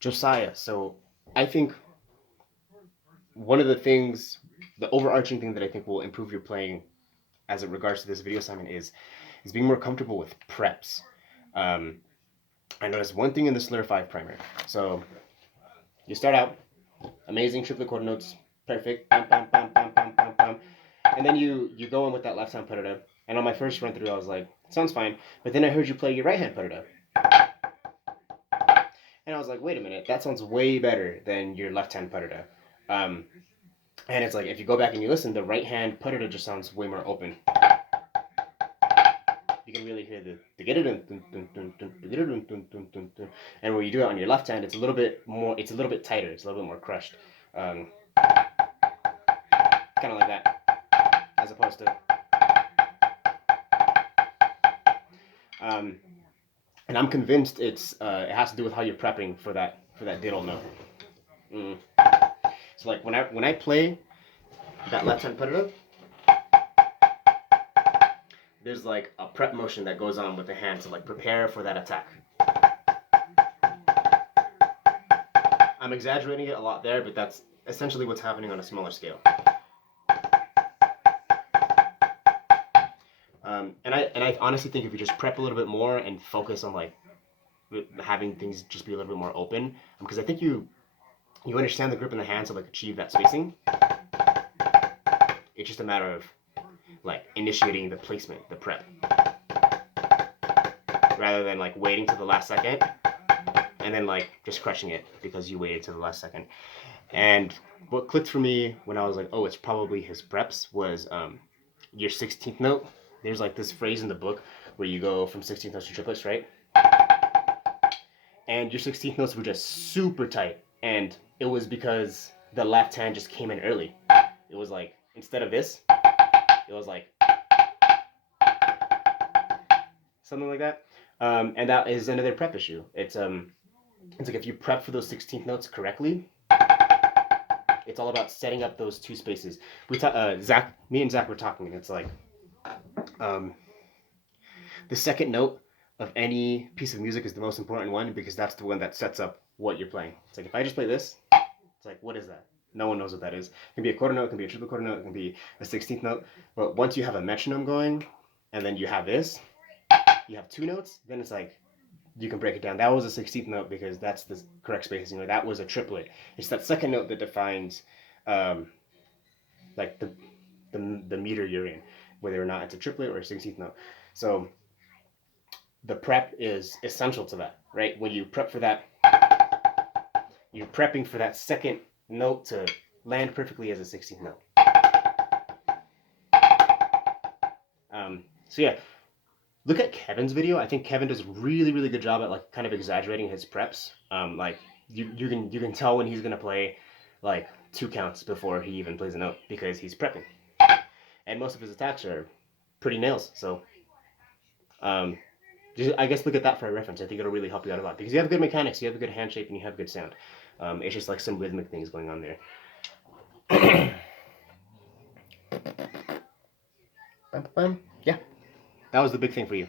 Josiah. So I think one of the things, the overarching thing that I think will improve your playing as it regards to this video assignment is being more comfortable with preps. Um, I noticed one thing in the Slur 5 primer. So you start out, amazing triplet quarter notes, perfect, bam, bam, bam, bam, bam, bam, bam. And then you go in with that left hand put and on my first run through, I was like, sounds fine. But then I heard you play your right hand put and I was like, wait a minute, that sounds way better than your left hand put Um, and it's like if you go back and you listen, the right hand put just sounds way more open. You can really hear the get it and when you do it on your left hand, it's a little bit more, it's a little bit tighter, it's a little bit more crushed, kind of like that, as opposed to, and I'm convinced it has to do with how you're prepping for that diddle note. So like when I play that left hand put there's like a prep motion that goes on with the hand to like prepare for that attack. I'm exaggerating it a lot there, but that's essentially what's happening on a smaller scale. And I honestly think if you just prep a little bit more and focus on like having things just be a little bit more open, because I think you understand the grip in the hand to like achieve that spacing. It's just a matter of like initiating the placement, the prep, rather than like waiting to the last second and then like just crushing it because you waited to the last second. And what clicked for me when I was like, oh, it's probably his preps was your 16th note. There's like this phrase in the book where you go from 16th notes to triplets, right? And your 16th notes were just super tight, and it was because the left hand just came in early. It was like instead of this, it was like something like that. And that is another prep issue. It's like if you prep for those 16th notes correctly, it's all about setting up those two spaces. Me and Zach were talking, and it's like the second note of any piece of music is the most important one because that's the one that sets up what you're playing. It's like if I just play this, it's like, what is that? No one knows what that is. It can be a quarter note, it can be a triple quarter note, it can be a 16th note. But once you have a metronome going, and then you have this, you have two notes, then it's like you can break it down. That was a 16th note because that's the correct spacing. Or that was a triplet. It's that second note that defines like the meter you're in, whether or not it's a triplet or a 16th note. So the prep is essential to that, right? When you prep for that, you're prepping for that second note to land perfectly as a 16th note. So yeah, look at Kevin's video. I think Kevin does a really, really good job at like kind of exaggerating his preps. Like you can tell when he's gonna play like 2 counts before he even plays a note because he's prepping, and most of his attacks are pretty nails. So I guess look at that for a reference. I think it'll really help you out a lot because you have good mechanics, you have a good hand shape, and you have good sound. It's just like some rhythmic things going on there. Yeah, that was the big thing for you.